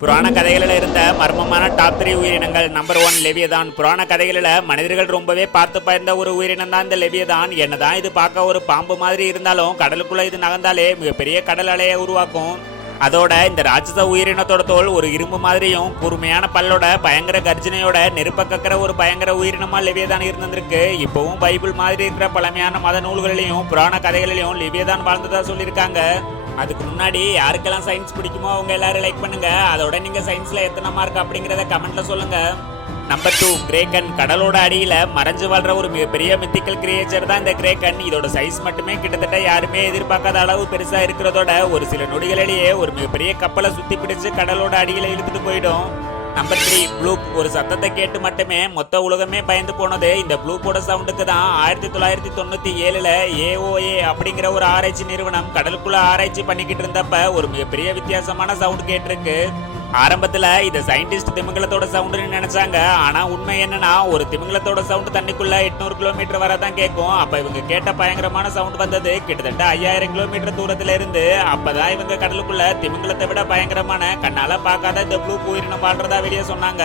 புராண கதைகளில் இருந்த மர்மமான டாப் 3 உயிரினங்கள். நம்பர் 1 லெவியதான். புராண கதைகளில் மனிதர்கள் ரொம்பவே பார்த்து பயந்த ஒரு உயிரினம் தான் இந்த லெவியதான். என்னதான் இது பார்க்க ஒரு பாம்பு மாதிரி இருந்தாலும் கடலுக்குள்ள இது நகர்ந்தாலே மிகப்பெரிய கடல் அலையை உருவாக்கும். அதோட இந்த ராட்சச உயிரினத்தோட தோல் ஒரு இரும்பு மாதிரியும் கூர்மையான பல்லோட பயங்கர கர்ஜனையோட நெருப்ப கக்கிற ஒரு பயங்கர உயிரினமா லெவியதான் இருந்திருக்கு. இப்பவும் பைபிள் மாதிரி இருக்கிற பழமையான மத நூல்களிலையும் புராண கதைகளிலையும் லெவியதான் வாழ்ந்ததா சொல்லியிருக்காங்க. அதுக்கு முன்னாடி யாருக்கெல்லாம் சயின்ஸ் பிடிக்குமோ அவங்க எல்லாரும் லைக் பண்ணுங்க. அதோட நீங்க சயின்ஸ்ல எத்தனை மார்க் அப்படிங்கறத கமெண்ட்ல சொல்லுங்க. நம்பர் 2 கிரேக்கன். கடலோட அடியில மறைஞ்சு வாழ்ற ஒரு மிகப்பெரிய மித்திக்கல் கிரியேச்சர் தான் இந்த கிரேக்கன். இதோட சைஸ் மட்டுமே கிட்டத்தட்ட யாருமே எதிர்பார்க்காத அளவு பெருசா இருக்கிறதோட ஒரு சில நொடிகளிலேயே ஒரு மிகப்பெரிய கப்பலை சுத்தி பிடிச்சு கடலோட அடியில இழுத்துட்டு போயிடும். Number 3 bloop. ஒரு சத்தத்தை கேட்டு மட்டுமே மொத்த உலகமே பயந்து போனது இந்த ப்ளூப்போட சவுண்டுக்கு தான். 1997ல AOA அப்படிங்கிற ஒரு ஆராய்ச்சி நிறுவனம் கடலுக்குள்ள ஆராய்ச்சி பண்ணிக்கிட்டு இருந்தப்ப ஒரு மிகப்பெரிய வித்தியாசமான சவுண்ட் கேட்டிருக்கு. ஆரம்பத்துல இத சயின்டிஸ்ட் திமிங்கலத்தோட சவுண்டுன்னு நினைச்சாங்க. ஆனா உண்மை என்னன்னா ஒரு திமிங்கலத்தோட சவுண்ட் தண்ணிக்குள்ள 800 கிலோமீட்டர் வரதான் கேட்கும். அப்ப இவங்க கேட்ட பயங்கரமான சவுண்ட் வந்தது கிட்டத்தட்ட 5000 கிலோமீட்டர் தூரத்துல இருந்து. அப்பதான் இவங்க கடலுக்குள்ள திமிங்கலத்தை விட பயங்கரமான கண்ணால பார்க்காத இந்த ப்ளூ உயிரினம் வாழ்றதா வெளியே சொன்னாங்க.